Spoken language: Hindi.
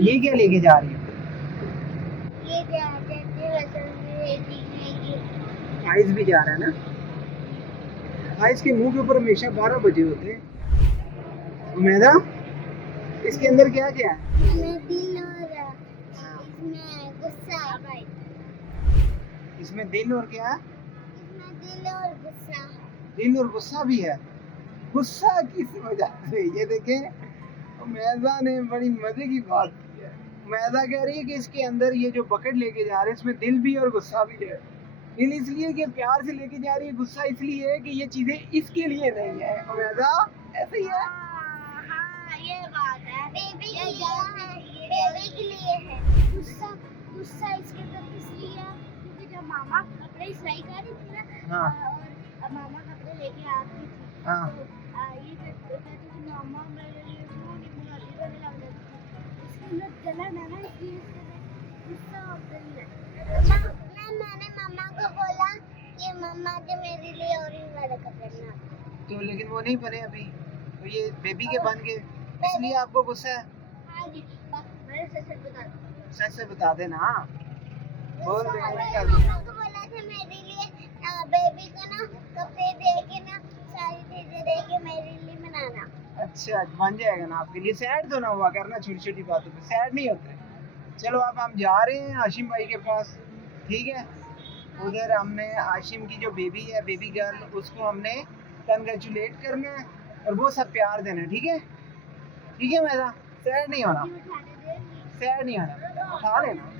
ये क्या लेके जा रही हो? ये क्या कहते आइस भी जा रहा है ना। आइस के मुंह के ऊपर हमेशा 12 बजे होते हैं। उमेदा, इसके अंदर क्या क्या है? इसमें दिल और इसमें गुस्सा है भाई। इसमें दिल और क्या है? इसमें दिल और गुस्सा है। दिल और गुस्सा भी है। गुस्सा किस वजह से? ये देखें, उमेदा ने बड़ी मजे की बात की है। उमेदा कह रही है कि इसके अंदर ये जो बकेट लेके जा रहे हैं इसमें दिल भी और गुस्सा भी है। दिल इसलिए कि प्यार से लेके जा रही है, गुस्सा इसलिए है कि ये चीजें इसके लिए नहीं है। उमेदा, ऐसे ही है। हाँ, ये बात है। बेबी के लिए है। बेबी के लिए है। गुस्सा गुस्सा इसके अंदर इसलिए है क्योंकि जब मामा कपड़े सिलाई कर रही थी ना, हाँ और मामा कपड़े लेके आती थी, हाँ। तो ये कहती थी मामा मेरे लिए क्यों नहीं बनाती, रोने लग जाती थी। इसके अंदर जलन है ना, इसलिए इसके अंदर गुस्सा होता ही है। मैंने मम्मा को बोला कि मम्मा के मेरे लिए और ही वाले कपड़े बना। तो लेकिन वो नहीं बने अभी, तो ये बेबी के बन गए, इसलिए आपको गुस्सा है। हाँ जी, मैंने सच बता दिया। सच से बता देना। बोल दे, मैं कर मम्मा दूंगा। को बोला था मेरे लिए बेबी को ना कपड़े दे के ना, सारी चीजें दे के मेरे लिए बनाना। अच्छा, बन जाएगा ना आपके लिए। सैड तो ना हुआ करना छोटी छोटी बातों पे, सैड नहीं होते। चलो अब हम जा रहे हैं हाशिम भाई के पास, ठीक है। उधर हमने हाशिम की जो बेबी है, बेबी गर्ल, उसको हमने कंग्रेचुलेट करना है और वो सब प्यार देना है, ठीक है। ठीक है मैदा, सैड नहीं होना, उठाने देंगी। सैड नहीं होना, उठा लेना।